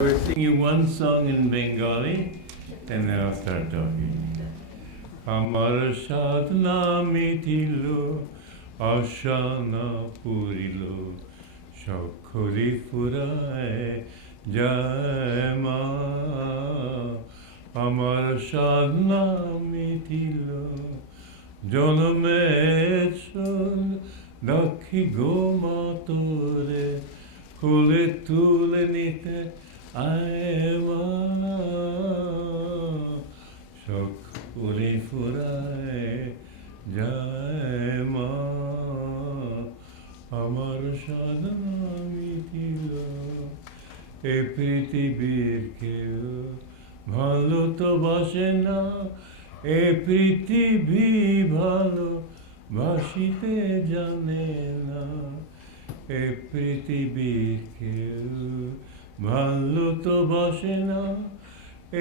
We'll sing you one song in Bengali, and then I'll start talking. আমার সাধনা মিটিল, আশানা পুরিল, সকলে ফুরায় যায় মা। আমার সাধনা মিটিল, জনমের সুর রাখি গো মা তোরে, কোলে তুলে নিতে আয় মা। সকলে ফুরায় যায় মা, আমার সাধনা মিটিল। এ পৃথিবীর কেউ ভালো তো বাসে না, এ পৃথিবী ভালো বাসিতে জানে না। এ পৃথিবীর কেউ ভালো তো বাসে না,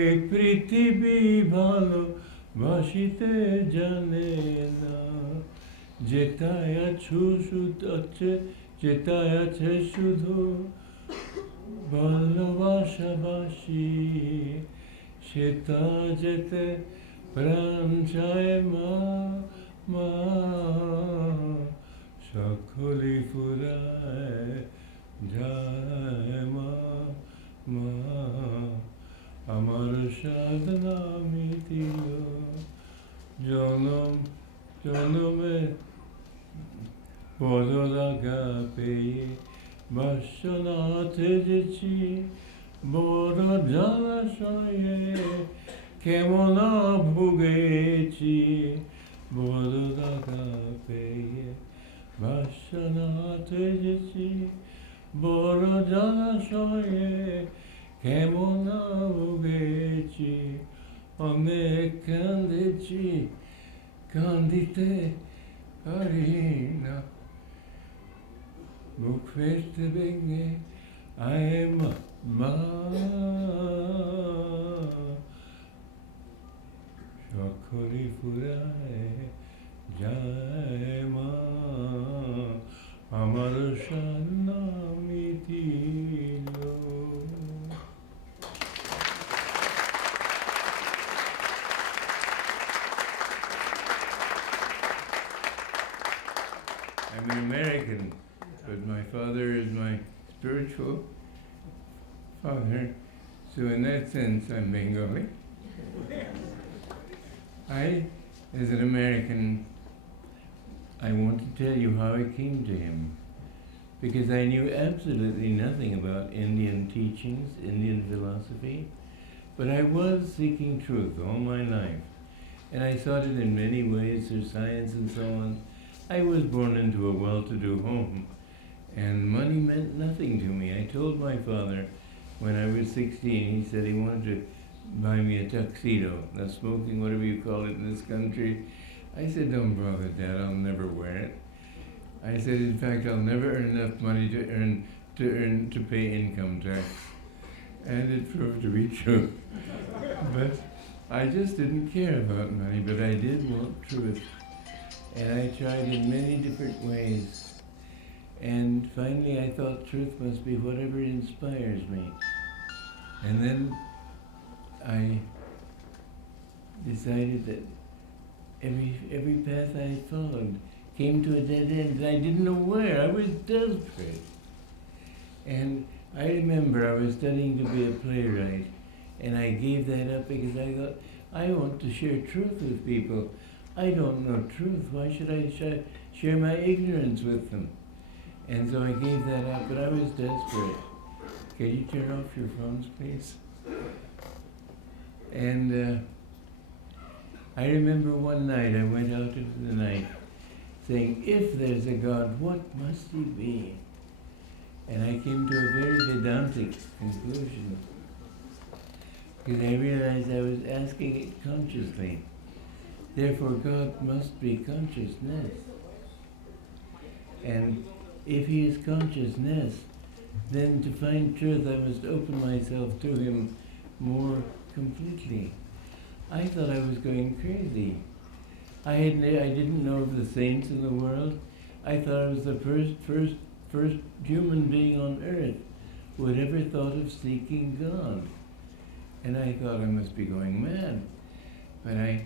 এই পৃথিবী ভালো বাসিতে জানে না। যেটায় আছো শুধু যেটায় আছে শুধু ভালোবাসাবাসি, সেটা যেতে প্রাণ চায় মা। মা সকলে ফুরায় যায় মা। মা আমার সাধনা মিটিল, জনম জনমে বড় লাগা পেয়ে বাসনাথে যেছি, বড় জলাশয়ে কেমন ভুগেছি। বড় লাগা পেয়ে বাসনাথে যেছি, বড় জলাশয়ে কেমন ভুগেছি। অনেক কাঁদেছি, কাঁদিতে পারি না, বুক ফেটে ভেঙে আয় মা। মা সকলে ফুরায় যায় মা, আমার সাধনা মিটিল। I'm an American, but my father is my spiritual father, so in that sense I'm Bengali. As an American, I want to tell you how I came to him, because I knew absolutely nothing about Indian teachings, Indian philosophy, but I was seeking truth all my life, and I sought it in many ways through science and so on. I was born into a well-to-do home, and money meant nothing to me. I told my father when I was 16, he said he wanted to buy me a tuxedo, now smoking, whatever you call it in this country. I said, don't bother, Dad, I'll never wear it. I said, in fact, I'll never earn enough money to pay income tax. And it proved to be true. But I just didn't care about money, but I did want truth. And I tried in many different ways. And finally I thought truth must be whatever inspires me. And then I decided that every path I followed came to a dead end, and I didn't know where. I was desperate. And I remember I was studying to be a playwright, and I gave that up because I thought, I want to share truth with people. I don't know truth. Why should I share my ignorance with them? And so I gave that up, but I was desperate. Can you turn off your phones, please? And I remember one night I went out into the night saying, if there's a God, what must he be? And I came to a very Vedantic conclusion, because I realized I was asking it consciously. Therefore, God must be consciousness. And if he is consciousness, then to find truth, I must open myself to him more completely. I thought I was going crazy. I didn't know of the saints in the world. I thought I was the first human being on earth. would ever thought of seeking God. And I thought I must be going mad. But I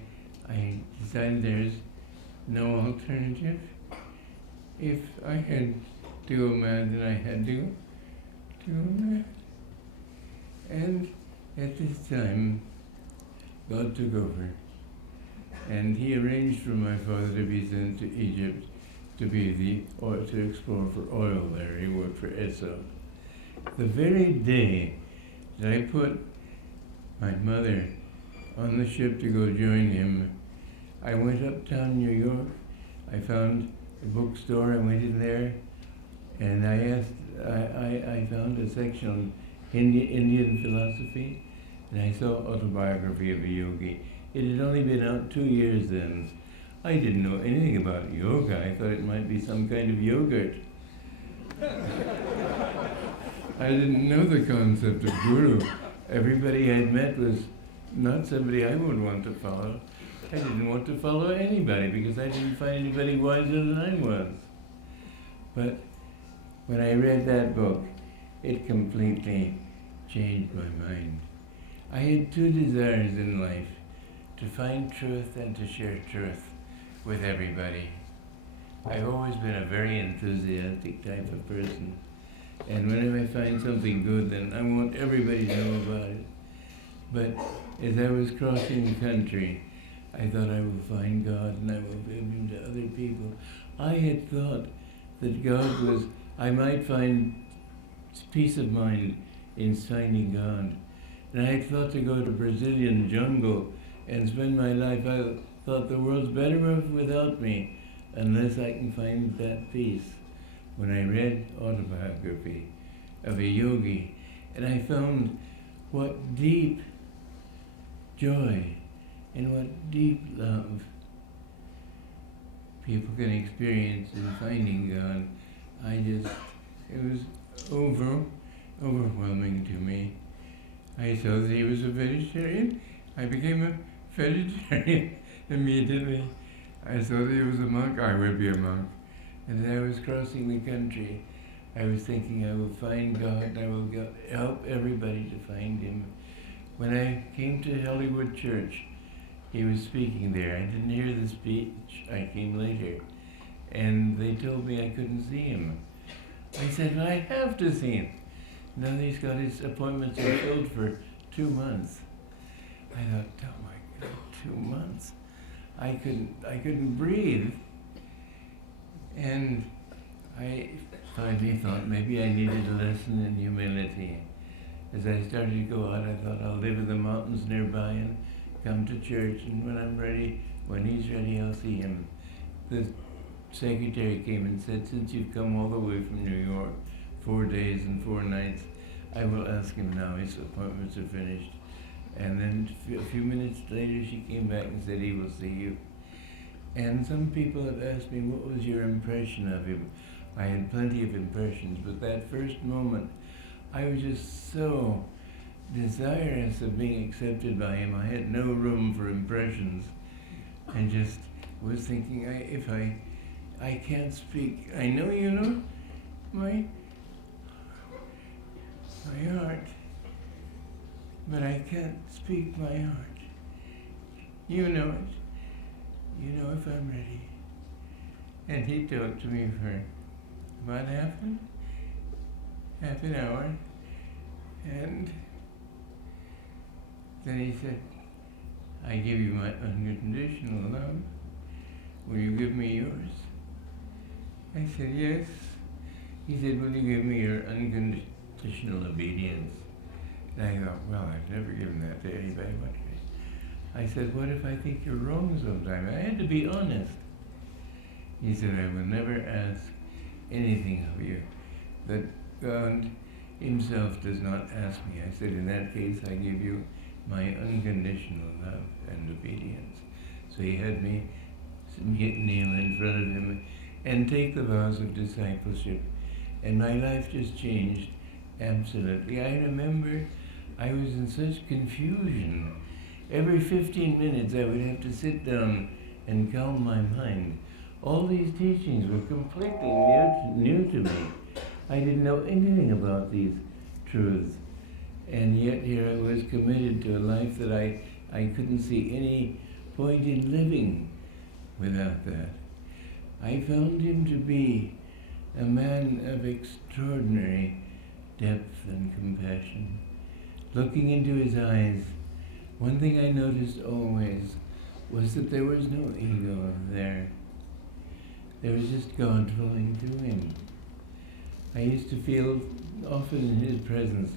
decided there's no alternative. If I had to go mad, then I had to go mad. And at this time, God took over. And he arranged for my father to be sent to Egypt to explore for oil there. He worked for Esau. The very day that I put my mother on the ship to go join him, I went uptown New York. I found a bookstore. I went in there, and I found a section on Indian philosophy, and I saw Autobiography of a Yogi. It had only been out 2 years then. I didn't know anything about yoga. I thought it might be some kind of yogurt. I didn't know the concept of guru. Everybody I'd met was not somebody I would want to follow. I didn't want to follow anybody because I didn't find anybody wiser than I was. But when I read that book, it completely changed my mind. I had two desires in life: to find truth and to share truth with everybody. I've always been a very enthusiastic type of person. And whenever I find something good, then I want everybody to know about it. But as I was crossing the country, I thought I will find God and I will give him to other people. I had thought that God was, I might find peace of mind in finding God. And I had thought to go to Brazilian jungle and spend my life. I thought the world's better off without me unless I can find that peace. When I read Autobiography of a Yogi, and I found what deep joy and what deep love people can experience in finding God, it was overwhelming to me. I saw that he was a vegetarian. I became a vegetarian immediately. I saw that he was a monk. I would be a monk. And as I was crossing the country, I was thinking I will find God and I will help everybody to find him. When I came to Hollywood Church, he was speaking there. I didn't hear the speech. I came later. And they told me I couldn't see him. I said, I have to see him. Now he's got his appointments are filled for 2 months. I thought, oh my God, 2 months. I couldn't breathe. And I finally thought maybe I needed a lesson in humility. As I started to go out, I thought I'll live in the mountains nearby and come to church, and when I'm ready, when he's ready, I'll see him. The secretary came and said, since you've come all the way from New York, 4 days and 4 nights, I will ask him now. His appointments are finished. And then a few minutes later, she came back and said, he will see you. And some people have asked me, what was your impression of him? I had plenty of impressions, but that first moment, I was just so desirous of being accepted by him. I had no room for impressions. I just was thinking, if I can't speak, I know you know my heart, but I can't speak my heart. You know it. You know if I'm ready. And he talked to me for about half an hour, and then he said, I give you my unconditional love. Will you give me yours? I said, yes. He said, will you give me your unconditional obedience? And I thought, well, I've never given that to anybody. I said, what if I think you're wrong sometime? I had to be honest. He said, I will never ask anything of you that God himself does not ask me. I said, in that case, I give you my unconditional love and obedience. So he had me kneel in front of him and take the vows of discipleship. And my life just changed absolutely. I remember I was in such confusion. Every 15 minutes I would have to sit down and calm my mind. All these teachings were completely new to me. I didn't know anything about these truths. And yet here I was committed to a life that I couldn't see any point in living without that. I found him to be a man of extraordinary depth and compassion. Looking into his eyes, one thing I noticed always was that there was no ego there. There was just God flowing through him. I used to feel often in his presence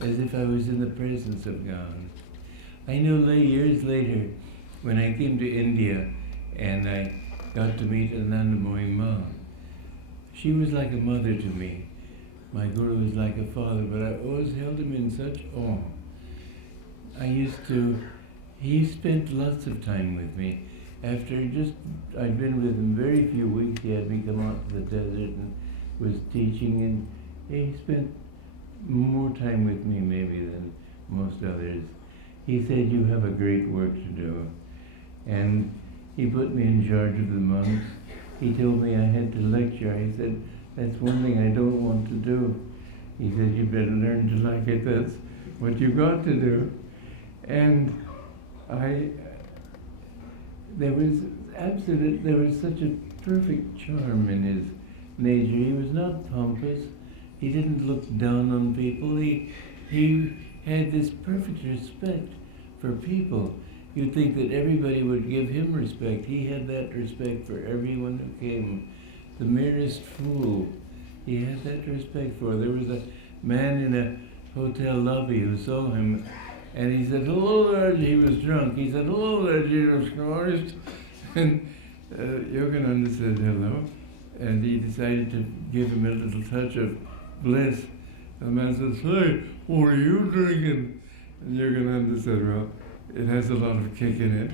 as if I was in the presence of God. I know years later, when I came to India and I got to meet Anandamoyi Ma, she was like a mother to me. My guru was like a father, but I always held him in such awe. He spent lots of time with me. After I'd been with him very few weeks, he had me come out to the desert and was teaching, and he spent more time with me maybe than most others. He said, "You have a great work to do." And he put me in charge of the monks. He told me I had to lecture. He said, "That's one thing I don't want to do." He said, "You better learn to like it. That's what you've got to do." And there was such a perfect charm in his nature. He was not pompous. He didn't look down on people. He had this perfect respect for people. You'd think that everybody would give him respect. He had that respect for everyone who came. The merest fool, he had that respect for. There was a man in a hotel lobby who saw him, and he said, "Hello there," he was drunk. He said, "Hello there, Jesus Christ." And Yogananda said hello, and he decided to give him a little touch of bliss. The man says, "Hey, what are you drinking?" And Yogananda said, "Well, it has a lot of kick in it."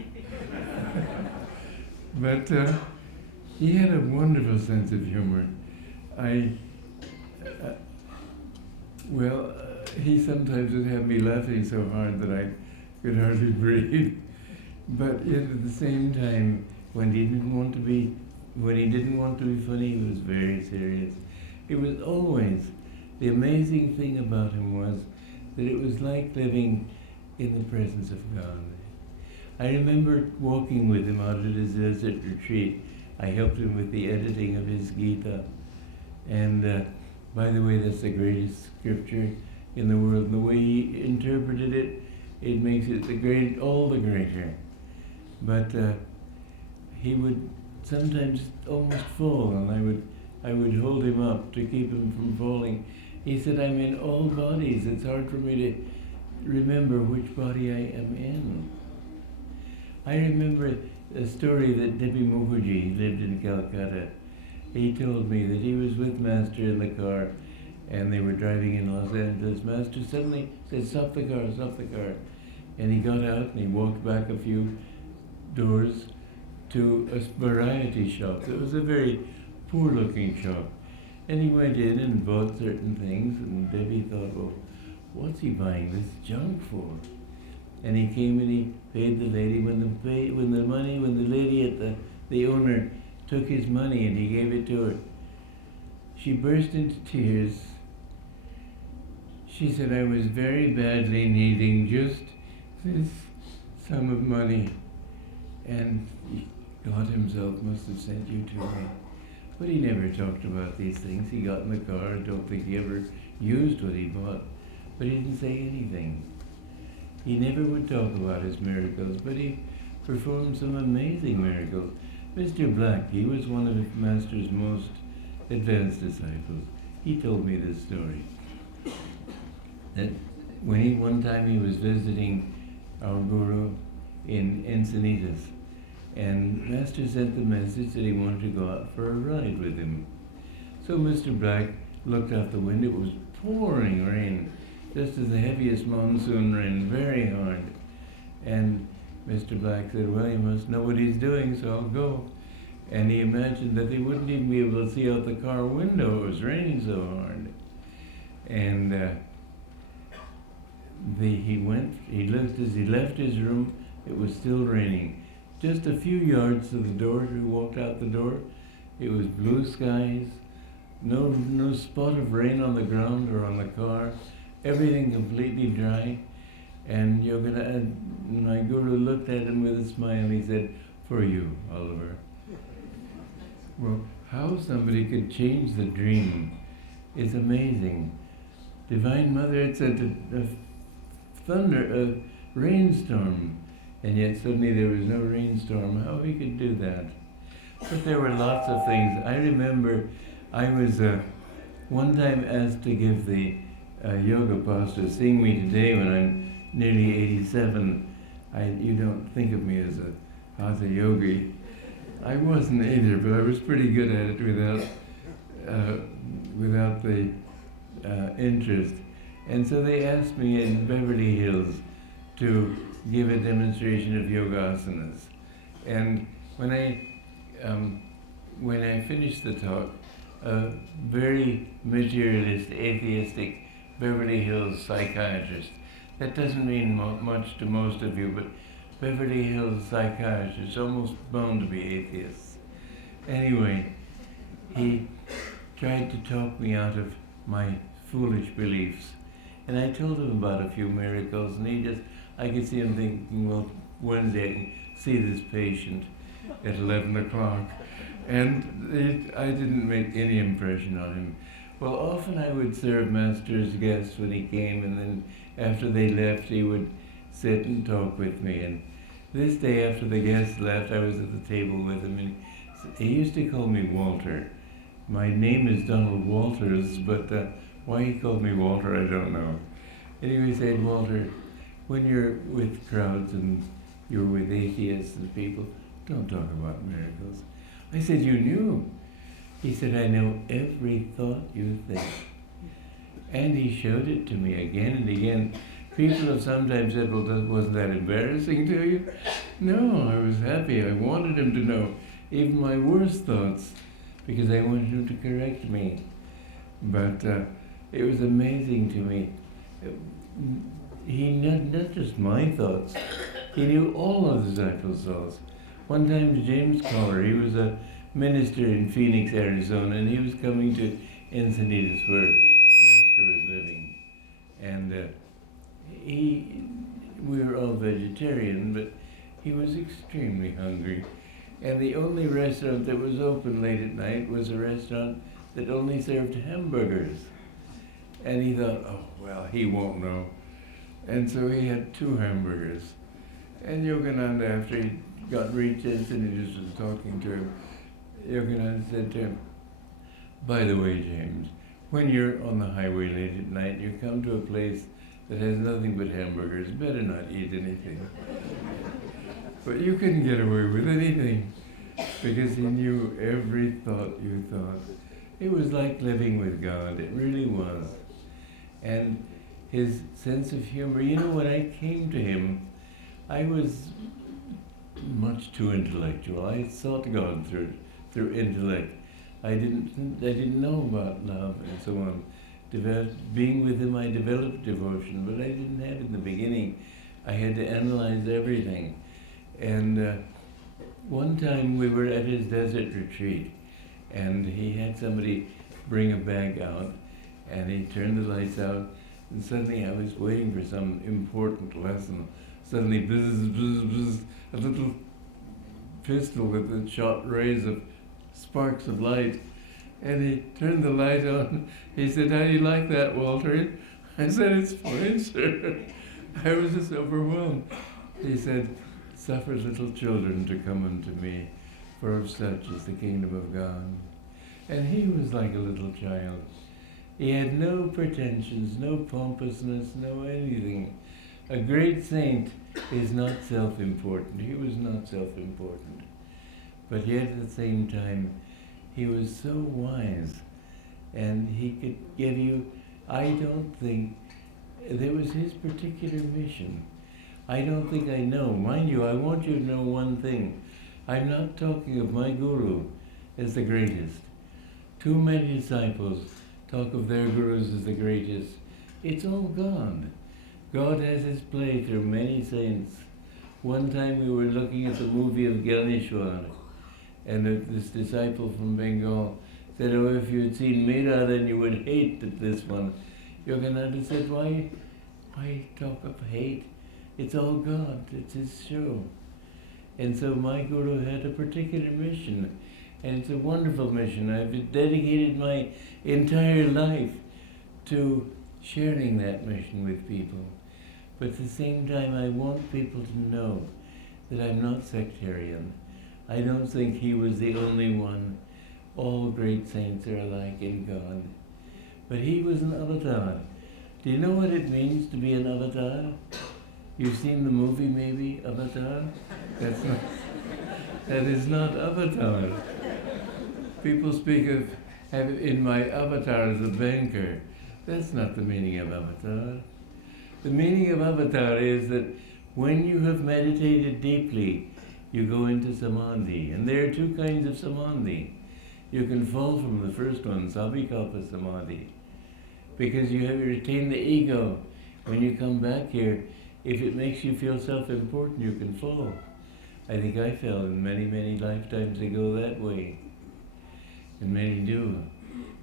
But he had a wonderful sense of humor. He sometimes would have me laughing so hard that I could hardly breathe. But yet at the same time, when he didn't want to be funny, he was very serious. It was always, the amazing thing about him was that it was like living in the presence of God. I remember walking with him out at his desert retreat. I helped him with the editing of his Gita. And by the way, that's the greatest scripture in the world. And the way he interpreted it, it makes it all the greater. But he would sometimes almost fall, and I would hold him up to keep him from falling. He said, "I'm in all bodies. It's hard for me to remember which body I am in." I remember a story that Devi Mukherjee lived in Kolkata. He told me that he was with Master in the car, and they were driving in Los Angeles. Master suddenly said, "Stop the car, stop the car." And he got out and he walked back a few doors to a variety shop. It was a very poor-looking shop. And he went in and bought certain things, and Debbie thought, "Well, what's he buying this junk for?" And he came and he paid the lady. When the lady at the owner took his money and he gave it to her, she burst into tears. She said, "I was very badly needing just this sum of money, and God himself must have sent you to me." But he never talked about these things. He got in the car. I don't think he ever used what he bought, but he didn't say anything. He never would talk about his miracles, but he performed some amazing miracles. Mr. Black, he was one of the Master's most advanced disciples. He told me this story. That one time he was visiting our Guru in Encinitas, and Master sent the message that he wanted to go out for a ride with him. So Mr. Black looked out the window. It was pouring rain, just as the heaviest monsoon rain, very hard. And Mr. Black said, "Well, he must know what he's doing, so I'll go." And he imagined that they wouldn't even be able to see out the car window. It was raining so hard. And as he left his room, it was still raining. Just a few yards to the door, he walked out the door. It was blue skies, no spot of rain on the ground or on the car, everything completely dry. And my guru looked at him with a smile. He said, "For you, Oliver." Well, how somebody could change the dream is amazing. Divine Mother had said a rainstorm, and yet suddenly there was no rainstorm. How he could do that? But there were lots of things. I remember I was one time asked to give the yoga pastor, Seeing Me Today, when I'm nearly 87. You don't think of me as a hatha yogi. I wasn't either, but I was pretty good at it without the interest. And so they asked me in Beverly Hills to give a demonstration of yoga asanas. And when I finished the talk, a very materialist, atheistic Beverly Hills psychiatrist, that doesn't mean much to most of you, but Beverly Hills psychiatrists, almost bound to be atheists. Anyway, he tried to talk me out of my foolish beliefs. And I told him about a few miracles, and I could see him thinking, well, Wednesday I can see this patient at 11 o'clock. And I didn't make any impression on him. Well, often I would serve Master's guests when he came, and then after they left, he would sit and talk with me. And this day, after the guests left, I was at the table with him, and he used to call me Walter. My name is Donald Walters, but why he called me Walter, I don't know. Anyway, he said, "Walter, when you're with crowds and you're with atheists and people, don't talk about miracles." I said, "You knew?" He said, "I know every thought you think." And he showed it to me again and again. People have sometimes said, "Well, wasn't that embarrassing to you?" No, I was happy. I wanted him to know even my worst thoughts because I wanted him to correct me. But it was amazing to me. He knew not just my thoughts, he knew all of the disciples' thoughts. One time, James Collar, he was a minister in Phoenix, Arizona, and he was coming to Encinitas where Master was living. And we were all vegetarian, but he was extremely hungry. And the only restaurant that was open late at night was a restaurant that only served hamburgers. And he thought, oh, well, he won't know. And so he had 2 hamburgers. And Yogananda, after he reached Encinitas, was talking to him. Yogananda said to him, "By the way, James, when you're on the highway late at night, you come to a place that has nothing but hamburgers, better not eat anything." But you couldn't get away with anything because he knew every thought you thought. It was like living with God, it really was. And his sense of humor, when I came to him, I was much too intellectual. I sought God through intellect. I didn't know about love and so on. Being with him, I developed devotion, but I didn't have it in the beginning. I had to analyze everything. And one time we were at his desert retreat, and he had somebody bring a bag out, and he turned the lights out, and suddenly I was waiting for some important lesson. Suddenly, buzz, buzz, buzz, a little pistol with a shot rays of sparks of light. And he turned the light on. He said, "How do you like that, Walter?" I said, "It's fine, sir." I was just overwhelmed. He said, "Suffer little children to come unto me, for of such is the kingdom of God." And he was like a little child. He had no pretensions, no pompousness, no anything. A great saint is not self-important. He was not self-important. But yet at the same time, he was so wise. And he could give you, I don't think, there was his particular mission. I don't think I know. Mind you, I want you to know one thing. I'm not talking of my guru as the greatest. Too many disciples talk of their gurus as the greatest. It's all God. God has his play through many saints. One time we were looking at the movie of Ganeshwar, and this disciple from Bengal said, "Oh, if you had seen Meera, then you would hate this one." Yogananda said, why talk of hate? It's all God, it's his show. And so my Guru had a particular mission, and it's a wonderful mission. I've dedicated my entire life to sharing that mission with people. But at the same time, I want people to know that I'm not sectarian. I don't think he was the only one. All great saints are alike in God. But he was an avatar. Do you know what it means to be an avatar? You've seen the movie, maybe, Avatar? That is not Avatar. People speak of, in my avatar as a banker. That's not the meaning of Avatar. The meaning of Avatar is that when you have meditated deeply, you go into Samadhi. And there are two kinds of Samadhi. You can fall from the first one, Savikalpa Samadhi, because you have retained the ego. When you come back here, if it makes you feel self-important, you can fall. I think I fell in many, many lifetimes ago that way. And many do.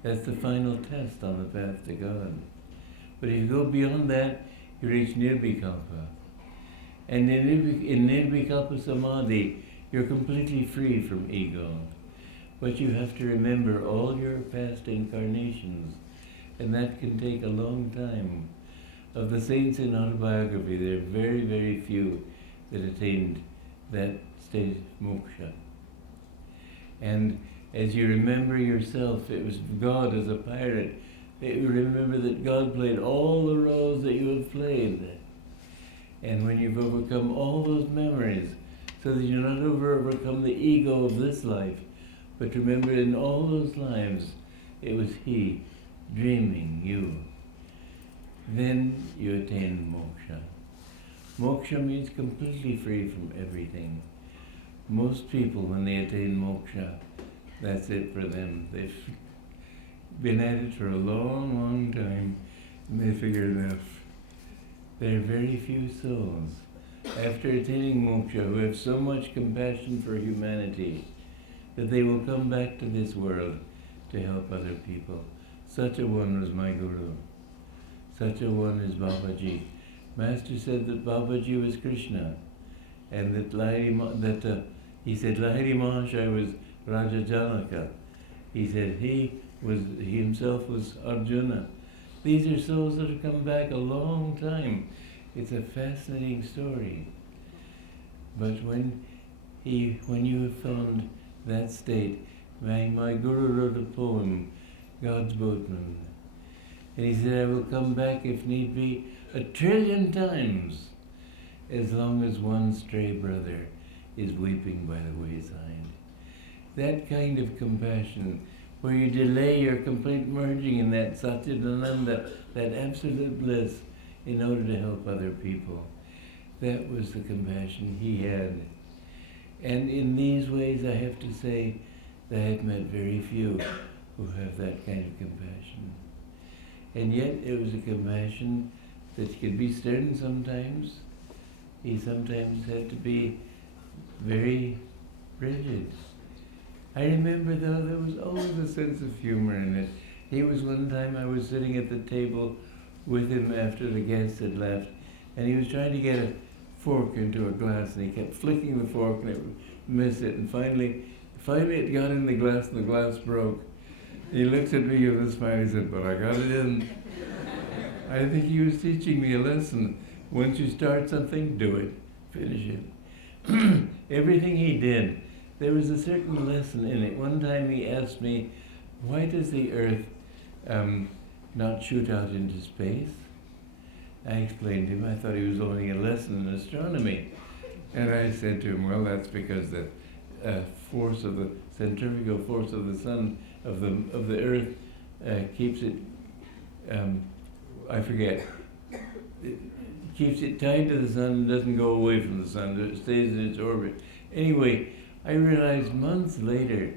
That's the final test on the path to God. But if you go beyond that, you reach Nirvikalpa. And in Nirvikalpa Samadhi, you're completely free from ego. But you have to remember all your past incarnations, and that can take a long time. Of the saints in autobiography, there are very, very few that attained that state of moksha. And as you remember yourself, it was God as a pirate. You remember that God played all the roles that you have played. And when you've overcome all those memories, so that you're not overcome the ego of this life, but remember in all those lives, it was He dreaming you. Then you attain moksha. Moksha means completely free from everything. Most people, when they attain moksha, that's it for them. They've been at it for a long, long time, and they figure that there are very few souls, after attaining moksha, who have so much compassion for humanity that they will come back to this world to help other people. Such a one was my Guru. Such a one is Babaji. Master said that Babaji was Krishna, and that he said Lahiri Mahashaya was Raja Janaka. He said he himself was Arjuna. These are souls that have come back a long time. It's a fascinating story. But when you have found that state, my Guru wrote a poem, God's Boatman. And he said, I will come back if need be 1 trillion times, as long as one stray brother is weeping by the wayside. That kind of compassion, where you delay your complete merging in that Satchidananda, that absolute bliss, in order to help other people. That was the compassion he had. And in these ways, I have to say that I have met very few who have that kind of compassion. And yet, it was a compassion that could be stern sometimes. He sometimes had to be very rigid. I remember, though, there was always a sense of humor in it. He was one time, I was sitting at the table with him after the guests had left, and he was trying to get a fork into a glass, and he kept flicking the fork, and it would miss it, and finally it got in the glass, and the glass broke. He looked at me with a smile, he said, but I got it in. I think he was teaching me a lesson. Once you start something, do it, finish it. Everything he did, there was a certain lesson in it. One time he asked me, why does the Earth not shoot out into space? I explained to him, I thought he was learning a lesson in astronomy. And I said to him, well, that's because the force of the centrifugal force of the sun, of the Earth, keeps it, it keeps it tied to the sun and doesn't go away from the sun, it stays in its orbit. Anyway, I realized months later,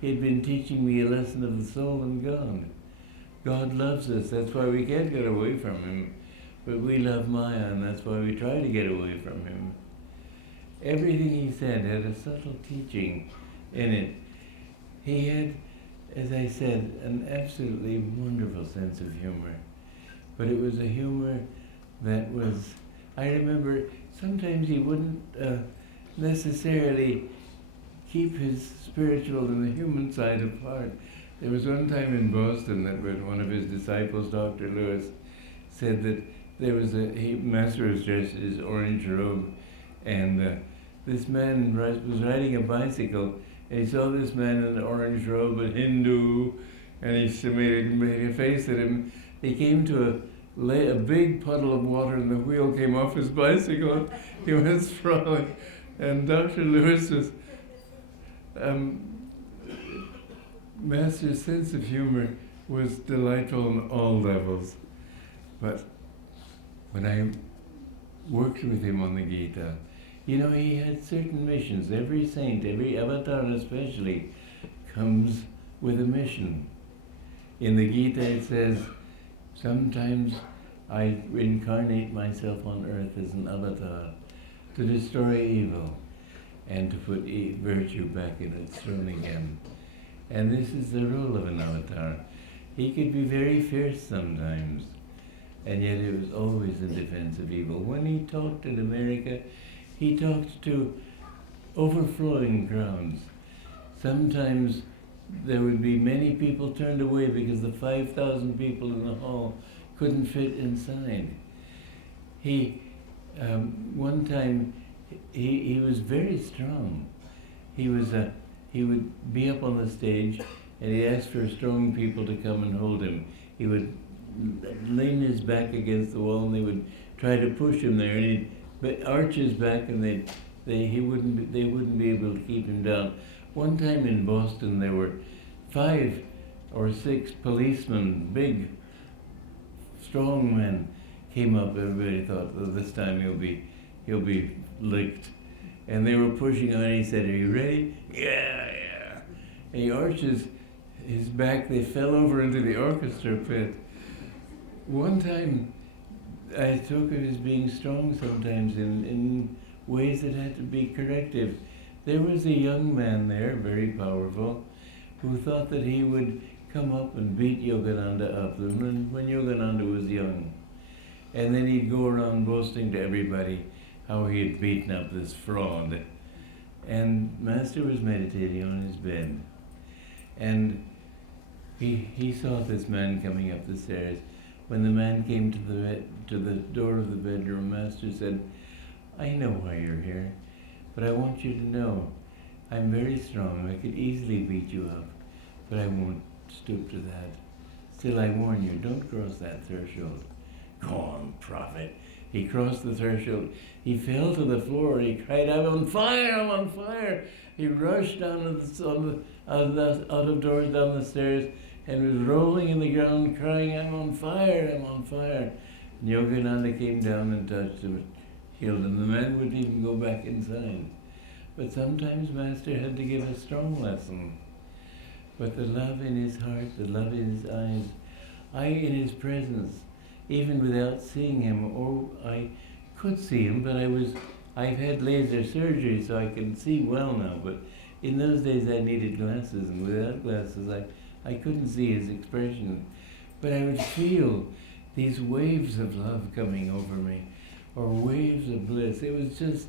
he'd been teaching me a lesson of the soul and God. God loves us, that's why we can't get away from Him. But we love Maya, and that's why we try to get away from Him. Everything he said had a subtle teaching in it. He had, as I said, an absolutely wonderful sense of humor. but it was a humor that was, I remember sometimes he wouldn't necessarily keep his spiritual and the human side apart. There was one time in Boston that when one of his disciples, Dr. Lewis, said that there was Master was dressed in his orange robe, and this man was riding a bicycle, and he saw this man in an orange robe, a Hindu, and he made a face at him. He came to a big puddle of water, and the wheel came off his bicycle. He went sprawling, and Dr. Lewis was Master's sense of humor was delightful on all levels. But when I worked with him on the Gita, you know, he had certain missions. Every saint, every avatar especially, comes with a mission. In the Gita it says, sometimes I incarnate myself on earth as an avatar to destroy evil and to put virtue back in its throne again. And this is the role of an avatar. He could be very fierce sometimes, and yet it was always in defense of evil. When he talked in America, he talked to overflowing crowds. Sometimes there would be many people turned away because the 5,000 people in the hall couldn't fit inside. One time, he was very strong. He would be up on the stage, and he asked for strong people to come and hold him. He would lean his back against the wall, and they would try to push him there, and he'd arch his back, and they wouldn't be able to keep him down. One time in Boston, there were 5 or 6 policemen, big, strong men, came up. Everybody thought, well, this time he'll be licked. And they were pushing on, and he said, "Are you ready?" "Yeah, yeah." And he arches his back. They fell over into the orchestra pit. One time, I spoke of his being strong sometimes in ways that had to be corrective. There was a young man there, very powerful, who thought that he would come up and beat Yogananda up when Yogananda was young. And then he'd go around boasting to everybody how he had beaten up this fraud. And Master was meditating on his bed. And he saw this man coming up the stairs. When the man came to the door of the bedroom, Master said, "I know why you're here, but I want you to know I'm very strong. I could easily beat you up, but I won't stoop to that. Still, I warn you, don't cross that threshold." "Go on, prophet." He crossed the threshold. He fell to the floor. He cried, "I'm on fire! I'm on fire!" He rushed down out of doors, down the stairs, and was rolling in the ground, crying, "I'm on fire! I'm on fire!" And Yogananda came down and touched him, healed him. The man wouldn't even go back inside. But sometimes Master had to give a strong lesson. But the love in his heart, the love in his eyes, in his presence, even without seeing him, I could see him, but I've had laser surgery, so I can see well now, but in those days I needed glasses, and without glasses I couldn't see his expression. But I would feel these waves of love coming over me, or waves of bliss. It was just,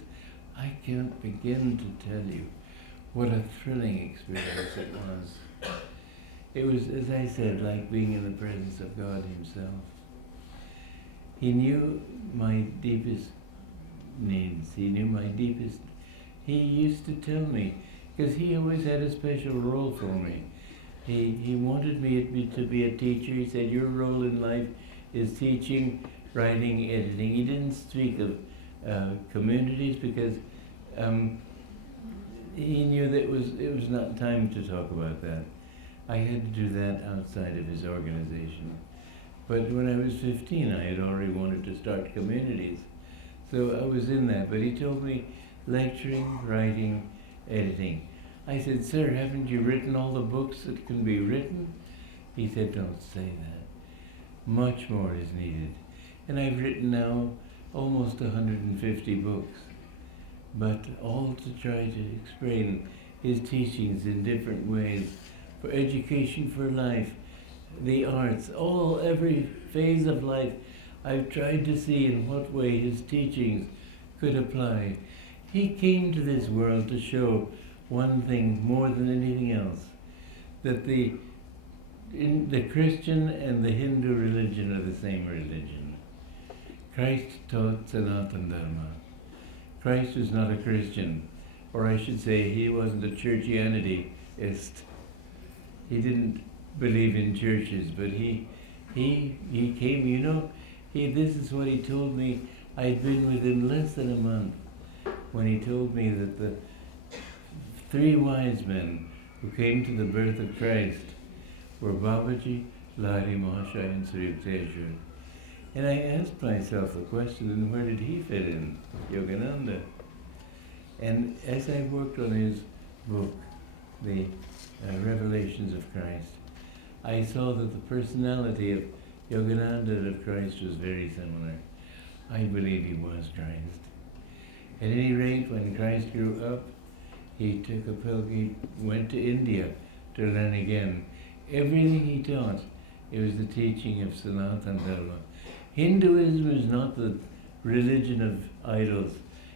I can't begin to tell you what a thrilling experience it was. It was, as I said, like being in the presence of God himself. He knew my deepest needs. He knew my deepest... He used to tell me, because he always had a special role for me. He wanted me to be a teacher. He said, "Your role in life is teaching, writing, editing." He didn't speak of communities because he knew that it was not time to talk about that. I had to do that outside of his organization. But when I was 15, I had already wanted to start communities. So I was in that. But he told me lecturing, writing, editing. I said, "Sir, haven't you written all the books that can be written?" He said, "Don't say that. Much more is needed." And I've written now almost 150 books, but all to try to explain his teachings in different ways, for education for life, the arts, every phase of life. I've tried to see in what way his teachings could apply. He came to this world to show one thing more than anything else, that the Christian and the Hindu religion are the same religion. Christ taught Sanatana Dharma. Christ was not a Christian, or I should say he wasn't a churchianityist. He didn't believe in churches, but he came, this is what he told me. I'd been with him less than a month when he told me that the three wise men who came to the birth of Christ were Babaji, Lahiri Mahashaya, and Sri Yukteswar. And I asked myself the question, then where did he fit in? Yogananda. And as I worked on his book, the Revelations of Christ, I saw that the personality of Yogananda and of Christ was very similar. I believe he was Christ. At any rate, when Christ grew up, he took a pilgrimage, went to India to learn again. Everything he taught, it was the teaching of Sanatana Dharma. Hinduism is not the religion of idols.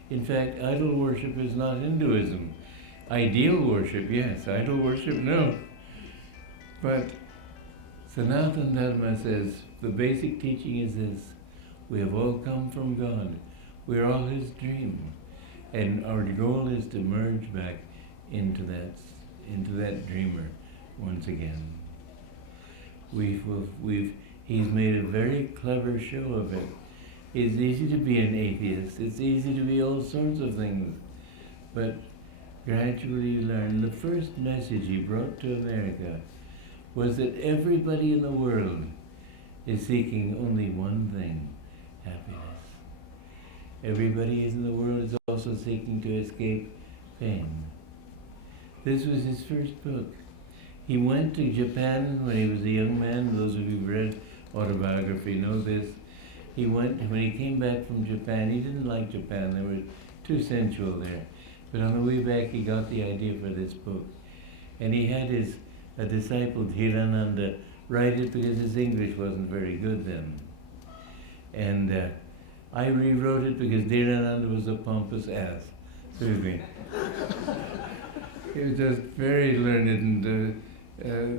In fact, idol worship is not Hinduism. Ideal worship, yes. Idol worship, no. But Sanatana Dharma says the basic teaching is this: we have all come from God. We are all His dream, and our goal is to merge back into that dreamer once again. He's made a very clever show of it. It's easy to be an atheist. It's easy to be all sorts of things, but gradually you learn. The first message he brought to America was that everybody in the world is seeking only one thing: happiness. Everybody in the world is also seeking to escape pain. This was his first book. He went to Japan when he was a young man. Those of you who've read autobiography know this. When he came back from Japan, he didn't like Japan. They were too sensual there. But on the way back, he got the idea for this book. And he had a disciple, Dhirananda, write it because his English wasn't very good then. And I rewrote it because Dhirananda was a pompous ass. Excuse me. He was just very learned, and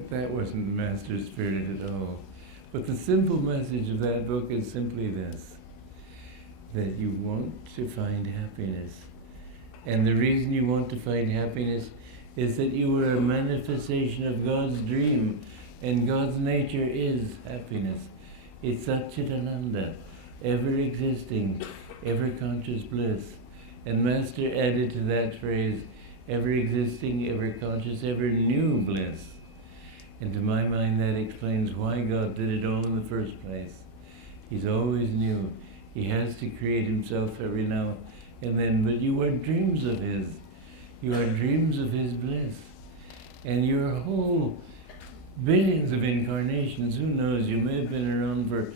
that wasn't the master's spirit at all. But the simple message of that book is simply this: that you want to find happiness. And the reason you want to find happiness is that you are a manifestation of God's dream, and God's nature is happiness. It's Satchitananda, ever-existing, ever-conscious bliss. And Master added to that phrase, ever-existing, ever-conscious, ever-new bliss. And to my mind, that explains why God did it all in the first place. He's always new. He has to create himself every now and then, but you are dreams of his. You are dreams of his bliss. And your whole billions of incarnations, who knows, you may have been around for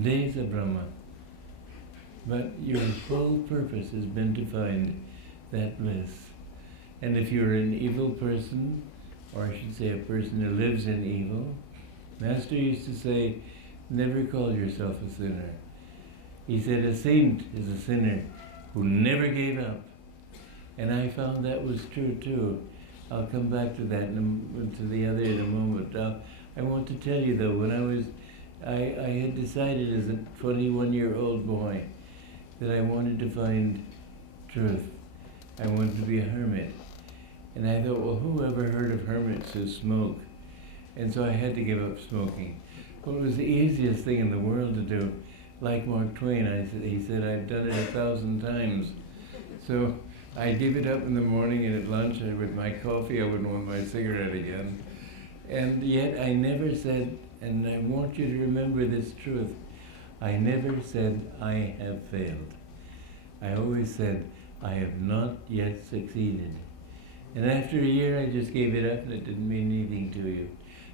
days of Brahma, but your whole purpose has been to find that bliss. And if you're an evil person, or I should say a person who lives in evil, Master used to say, never call yourself a sinner. He said a saint is a sinner who never gave up. And I found that was true too. I'll come back to that, to the other in a moment. I want to tell you though, when I had decided as a 21-year-old boy that I wanted to find truth. I wanted to be a hermit. And I thought, well, who ever heard of hermits who smoke? And so I had to give up smoking. Well, it was the easiest thing in the world to do. Like Mark Twain, he said, I've done it 1,000 times. So I give it up in the morning, and at lunch, and with my coffee, I wouldn't want my cigarette again. And yet I never said, and I want you to remember this truth, I never said I have failed. I always said, I have not yet succeeded. And after a year, I just gave it up, and it didn't mean anything to you.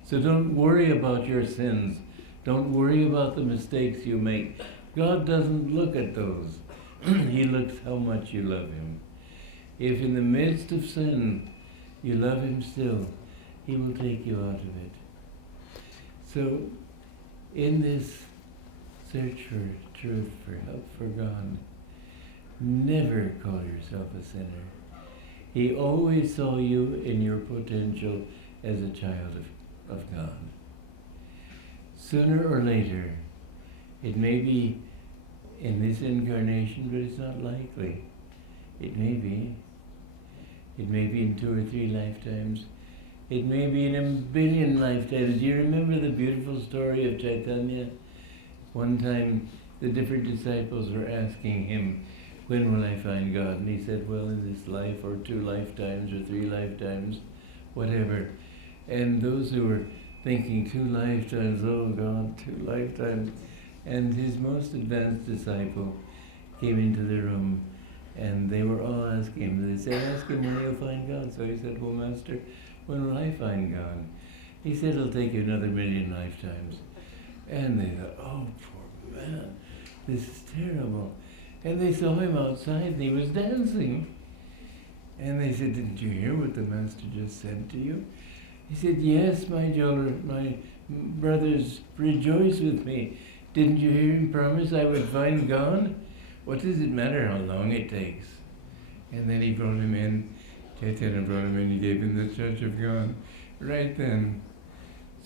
So don't worry about your sins. Don't worry about the mistakes you make. God doesn't look at those. He looks how much you love him. If in the midst of sin, you love him still, he will take you out of it. So, in this search for truth, for help for God, never call yourself a sinner. He always saw you in your potential as a child of God. Sooner or later, it may be in this incarnation, but it's not likely. It may be. It may be in 2 or 3 lifetimes. It may be in a billion lifetimes. Do you remember the beautiful story of Chaitanya? One time, the different disciples were asking him, when will I find God? And he said, well, in this life, or 2 lifetimes, or 3 lifetimes, whatever. And those who were thinking 2 lifetimes, oh God, 2 lifetimes. And his most advanced disciple came into the room, and they were all asking him. They said, ask him when he'll find God. So he said, well, Master, when will I find God? He said, it'll take you another 1,000,000 lifetimes. And they thought, oh, poor man, this is terrible. And they saw him outside, and he was dancing. And they said, didn't you hear what the Master just said to you? He said, yes, my brothers, rejoice with me. Didn't you hear him promise I would find God? What does it matter how long it takes? And then he brought him in. Chaitanya brought him in, he gave him the Church of God right then.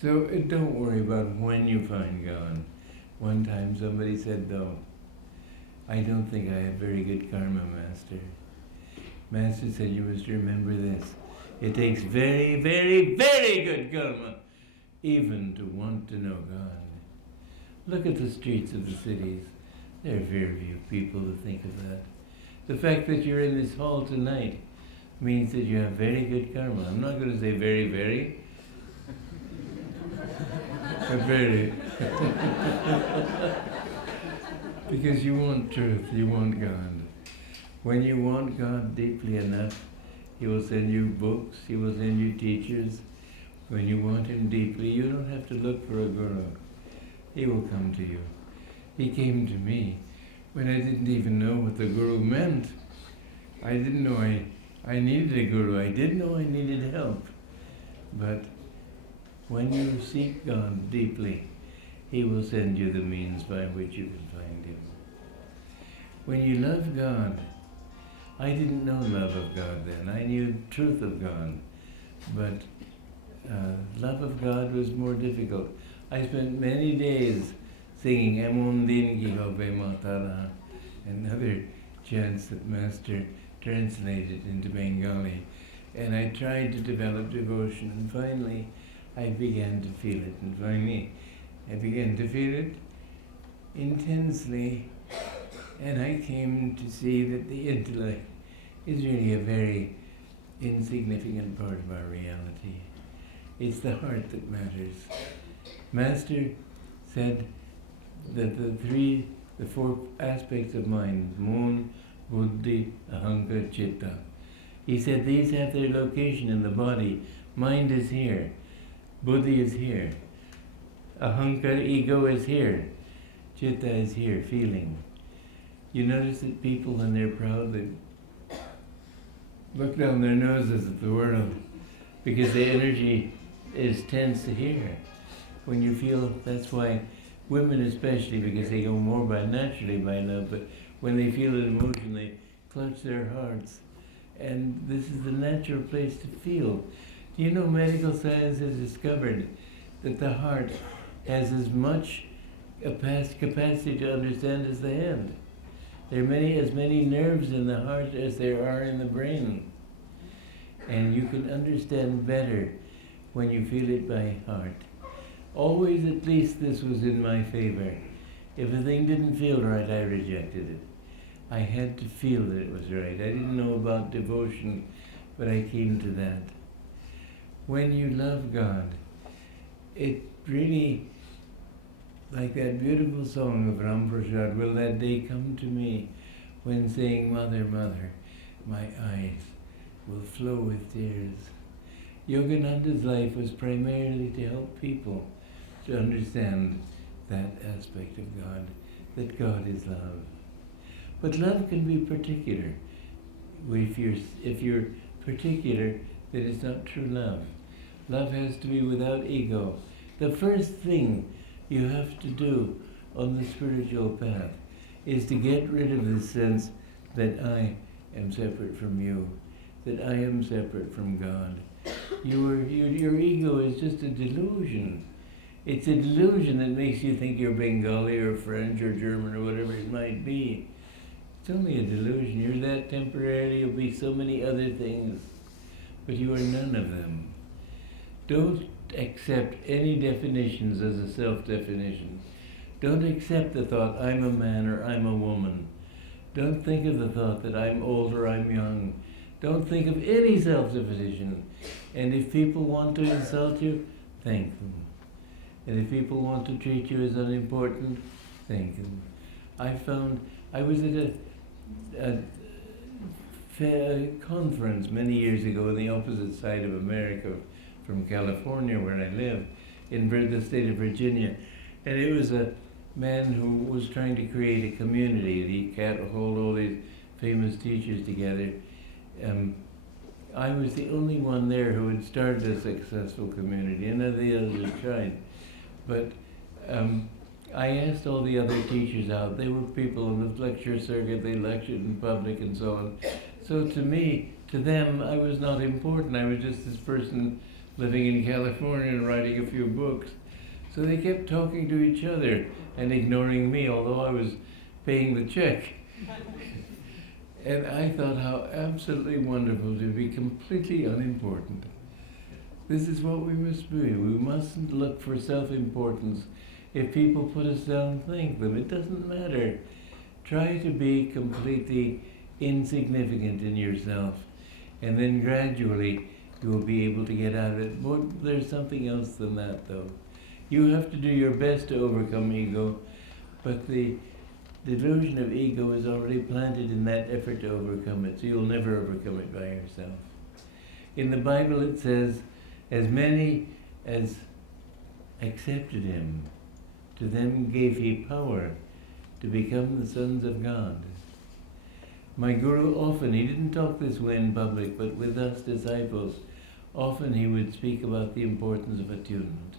So don't worry about when you find God. One time somebody said, though, I don't think I have very good karma, Master. Master said, you must remember this. It takes very, very, very good karma even to want to know God. Look at the streets of the cities. There are very few people who think of that. The fact that you're in this hall tonight means that you have very good karma. I'm not going to say very, very, but very. Because you want truth, you want God. When you want God deeply enough, He will send you books, He will send you teachers. When you want Him deeply, you don't have to look for a guru. He will come to you. He came to me when I didn't even know what the guru meant. I didn't know I needed a guru. I did know I needed help. But when you seek God deeply, He will send you the means by which you can find Him. When you love God, I didn't know love of God then. I knew truth of God. But love of God was more difficult. I spent many days singing Emun Din Ki Hobe Matara and other chants that Master translated into Bengali. And I tried to develop devotion, and finally I began to feel it. And finally I began to feel it intensely, and I came to see that the intellect is really a very insignificant part of our reality. It's the heart that matters. Master said that the 4 aspects of mind, Moon, Buddhi, Ahankara, Chitta. He said these have their location in the body. Mind is here. Buddhi is here. Ahankara, ego, is here. Chitta is here, feeling. You notice that people, when they're proud, they look down their noses at the world because the energy is tense here. When you feel, that's why women especially, because they go more naturally by love, but when they feel an emotion, they clutch their hearts. And this is the natural place to feel. Do you know medical science has discovered that the heart has as much capacity to understand as the head? There are as many nerves in the heart as there are in the brain. And you can understand better when you feel it by heart. Always, at least, this was in my favor. If a thing didn't feel right, I rejected it. I had to feel that it was right. I didn't know about devotion, but I came to that. When you love God, it really, like that beautiful song of Ram Prasad, will that day come to me when saying, Mother, Mother, my eyes will flow with tears. Yogananda's life was primarily to help people to understand that aspect of God, that God is love. But love can be particular. If you're particular, then it's not true love. Love has to be without ego. The first thing you have to do on the spiritual path is to get rid of the sense that I am separate from you, that I am separate from God. Your ego is just a delusion. It's a delusion that makes you think you're Bengali or French or German or whatever it might be. It's only a delusion. You're that temporarily. You'll be so many other things, but you are none of them. Don't accept any definitions as a self-definition. Don't accept the thought, I'm a man or I'm a woman. Don't think of the thought that I'm old or I'm young. Don't think of any self-definition. And if people want to insult you, thank them. And if people want to treat you as unimportant, thank them. I was at a conference many years ago on the opposite side of America from California, where I live, in the state of Virginia. And it was a man who was trying to create a community. He can't hold all these famous teachers together. I was the only one there who had started a successful community, and none of the others had tried. But I asked all the other teachers out. They were people on the lecture circuit, they lectured in public and so on. So to them, I was not important. I was just this person living in California and writing a few books. So they kept talking to each other and ignoring me, although I was paying the check. And I thought how absolutely wonderful to be completely unimportant. This is what we must be. We mustn't look for self-importance. If people put us down, thank them. It doesn't matter. Try to be completely insignificant in yourself. And then gradually you will be able to get out of it. But there's something else than that, though. You have to do your best to overcome ego, but the delusion of ego is already planted in that effort to overcome it, so you'll never overcome it by yourself. In the Bible it says, as many as accepted him, to them gave he power to become the sons of God. My guru often, he didn't talk this way in public, but with us disciples, often he would speak about the importance of attunement.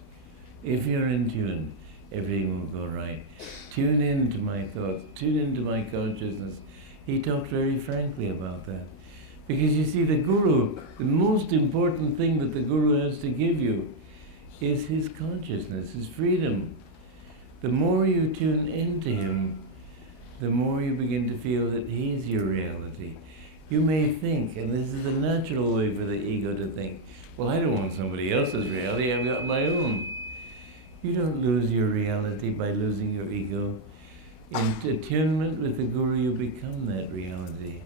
If you're in tune, everything will go right. Tune into my thoughts, tune into my consciousness. He talked very frankly about that. Because you see, the guru, the most important thing that the guru has to give you is his consciousness, his freedom. The more you tune into him, the more you begin to feel that he's your reality. You may think, and this is the natural way for the ego to think, well, I don't want somebody else's reality, I've got my own. You don't lose your reality by losing your ego. In attunement with the Guru, you become that reality.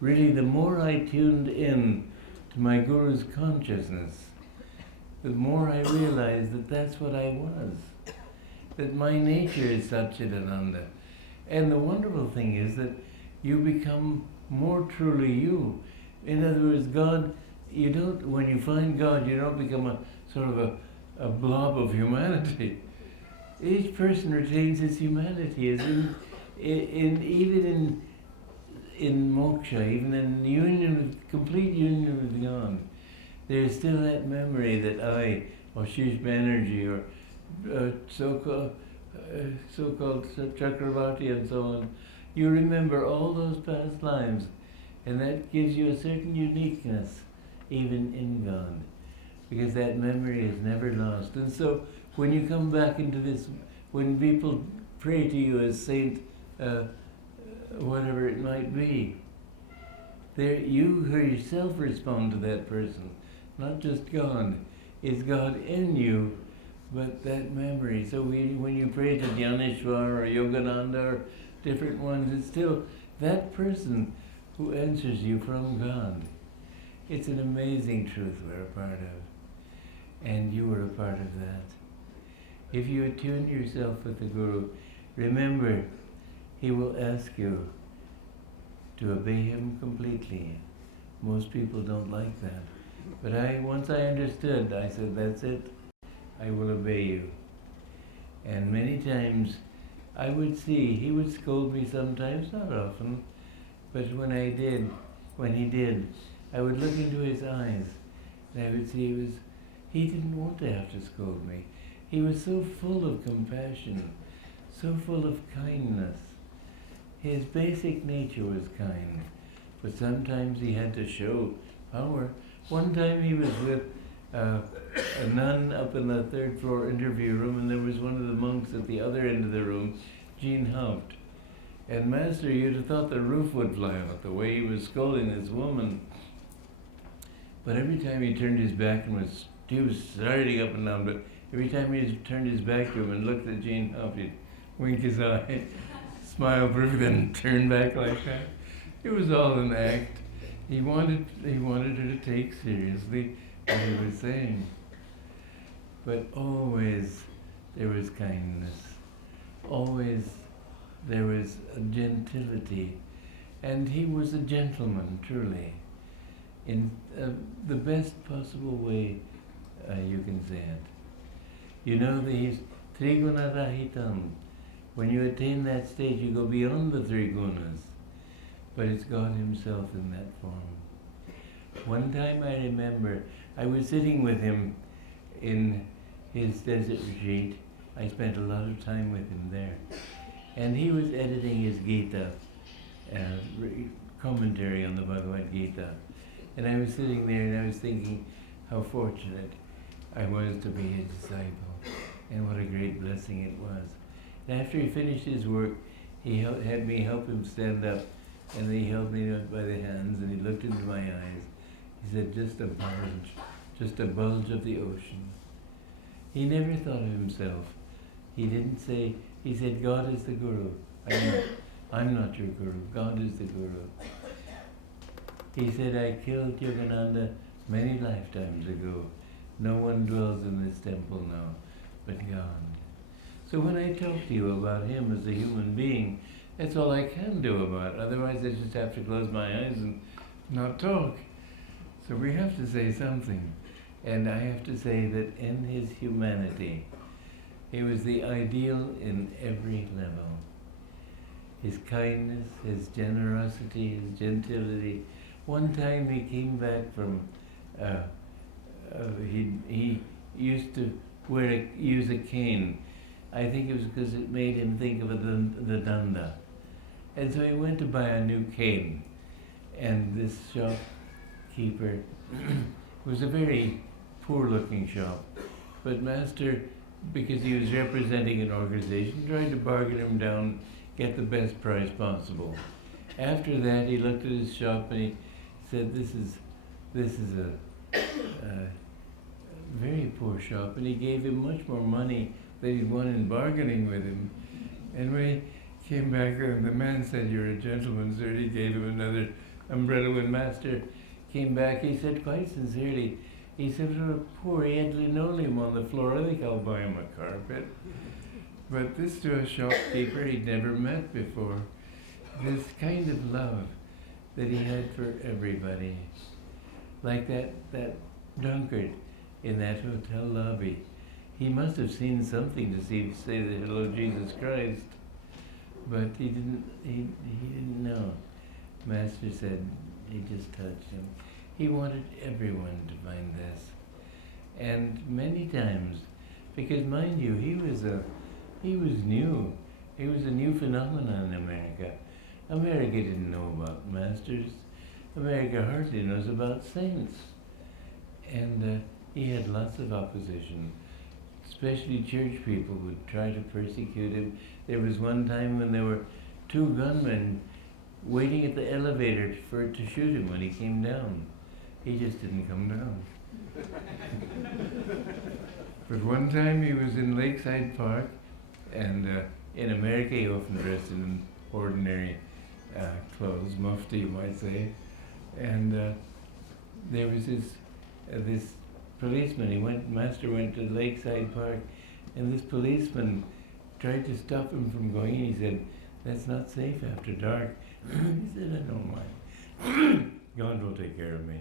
Really, the more I tuned in to my Guru's consciousness, the more I realized that that's what I was. That my nature is Satchidananda. And the wonderful thing is that you become more truly you. In other words, God, when you find God, you don't become a sort of a blob of humanity. Each person retains his humanity, as even in moksha, even in union, complete union with God, there is still that memory that I, or Shish Banerjee, or so-called Chakravarti and so on, you remember all those past lives, and that gives you a certain uniqueness, even in God, because that memory is never lost. And so, when you come back into this, when people pray to you as Saint, whatever it might be, you yourself respond to that person, not just God. It's God in you, but that memory. So when you pray to Dhyaneshwar or Yogananda or different ones, it's still that person who answers you from God. It's an amazing truth we're a part of, and you are a part of that. If you attune yourself with the Guru, remember, he will ask you to obey him completely. Most people don't like that. But once I understood, I said, that's it. I will obey you. And many times I would see, he would scold me sometimes, not often, but when he did, I would look into his eyes, and I would see He didn't want to have to scold me. He was so full of compassion, so full of kindness. His basic nature was kind, but sometimes he had to show power. One time he was with a nun up in the third floor interview room, and there was one of the monks at the other end of the room, Jean Haupt. And Master, you'd have thought the roof would fly out the way he was scolding this woman. But every time he turned his back and he was starting up and down, but every time he turned his back to him and looked at Jean Haupt, he'd wink his eye, smile briefly, then turn back like that. It was all an act. He wanted her to take seriously what he was saying. But always there was kindness. Always there was a gentility. And he was a gentleman, truly. In the best possible way you can say it. You know, these Triguna Rahitam. When you attain that stage, you go beyond the three gunas. But it's God himself in that form. One time I remember, I was sitting with him in his desert retreat. I spent a lot of time with him there. And he was editing his Gita, commentary on the Bhagavad Gita. And I was sitting there and I was thinking how fortunate I was to be his disciple, and what a great blessing it was. And after he finished his work, he had me help him stand up, and he held me up by the hands, and he looked into my eyes. He said, just a bulge of the ocean. He never thought of himself. He didn't say, he said, God is the Guru. I'm not your Guru. God is the Guru. He said, I killed Yogananda many lifetimes ago. No one dwells in this temple now but God. So when I talk to you about him as a human being, that's all I can do about it. Otherwise I just have to close my eyes and not talk. So we have to say something. And I have to say that in his humanity, he was the ideal in every level. His kindness, his generosity, his gentility. One time he came back from, he used to use a cane. I think it was because it made him think of the danda. And so he went to buy a new cane. And this shopkeeper was a very poor-looking shop. But Master, because he was representing an organization, tried to bargain him down, get the best price possible. After that, he looked at his shop and he said, this is a very poor shop, and he gave him much more money than he'd won in bargaining with him. And when he came back, the man said, you're a gentleman, sir. He gave him another umbrella. When Master came back, he said quite sincerely, he said, we're poor, he had linoleum on the floor, I think I'll buy him a carpet. But this to a shopkeeper he'd never met before. This kind of love that he had for everybody. Like that drunkard in that hotel lobby. He must have seen something to say the hello Jesus Christ, but he didn't know. Master said he just touched him. He wanted everyone to find this. And many times, because mind you, he was new. He was a new phenomenon in America. America didn't know about masters. America hardly knows about saints. And he had lots of opposition. Especially church people would try to persecute him. There was one time when there were 2 gunmen waiting at the elevator to shoot him when he came down. He just didn't come down. But one time he was in Lakeside Park, and in America he often dressed in ordinary clothes, mufti you might say, and there was this policeman. Master went to Lakeside Park, and this policeman tried to stop him from going in. He said, that's not safe after dark. He said, I don't mind. God will take care of me.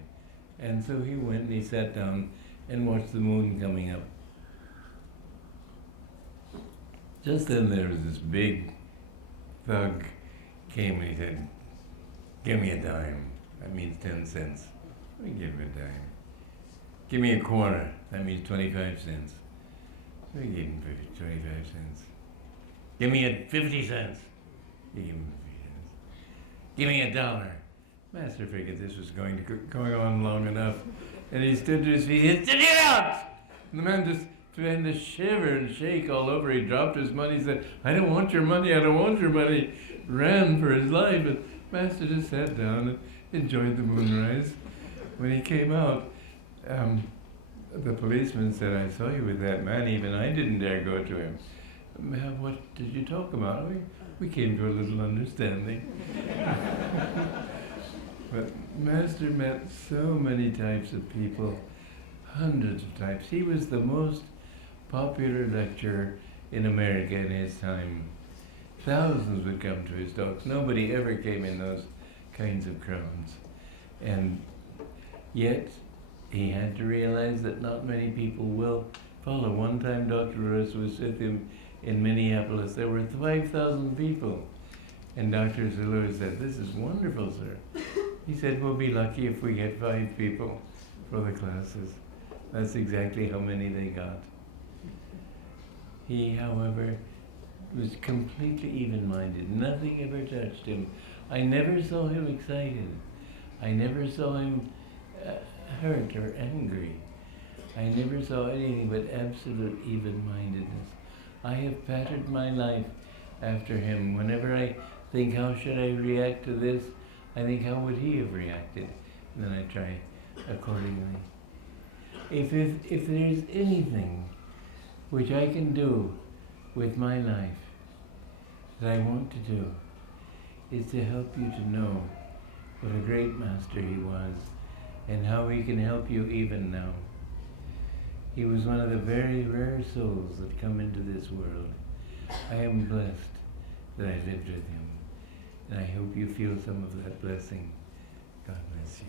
And so he went and he sat down and watched the moon coming up. Just then there was this big thug came and he said, give me a dime. That means 10 cents. Let me give him a dime. give me a quarter. That means 25 cents. So he gave him 25 cents. Give me 50 cents. He gave him 50 cents. Give me $1. Master figured this was going on long enough. And he stood to his feet. He said, "Get out!" And the man just began to shiver and shake all over. He dropped his money. He said, "I don't want your money. I don't want your money." Ran for his life. And Master just sat down and enjoyed the moonrise. When he came out, the policeman said, "I saw you with that man. Even I didn't dare go to him." "What did you talk about?" We came to a little understanding. But Master met so many types of people, hundreds of types. He was the most popular lecturer in America in his time. Thousands would come to his talks. Nobody ever came in those kinds of crowds. And yet, he had to realize that not many people will follow. One time Dr. Lewis was with him in Minneapolis. There were 5,000 people. And Dr. Lewis said, "This is wonderful, sir." He said, "We'll be lucky if we get 5 people for the classes." That's exactly how many they got. He, however, was completely even-minded. Nothing ever touched him. I never saw him excited. I never saw him hurt or angry. I never saw anything but absolute even-mindedness. I have patterned my life after him. Whenever I think, how should I react to this, I think, how would he have reacted? And then I try accordingly. If there's anything which I can do with my life that I want to do, is to help you to know what a great master he was and how he can help you even now. He was one of the very rare souls that come into this world. I am blessed that I lived with him, and I hope you feel some of that blessing. God bless you.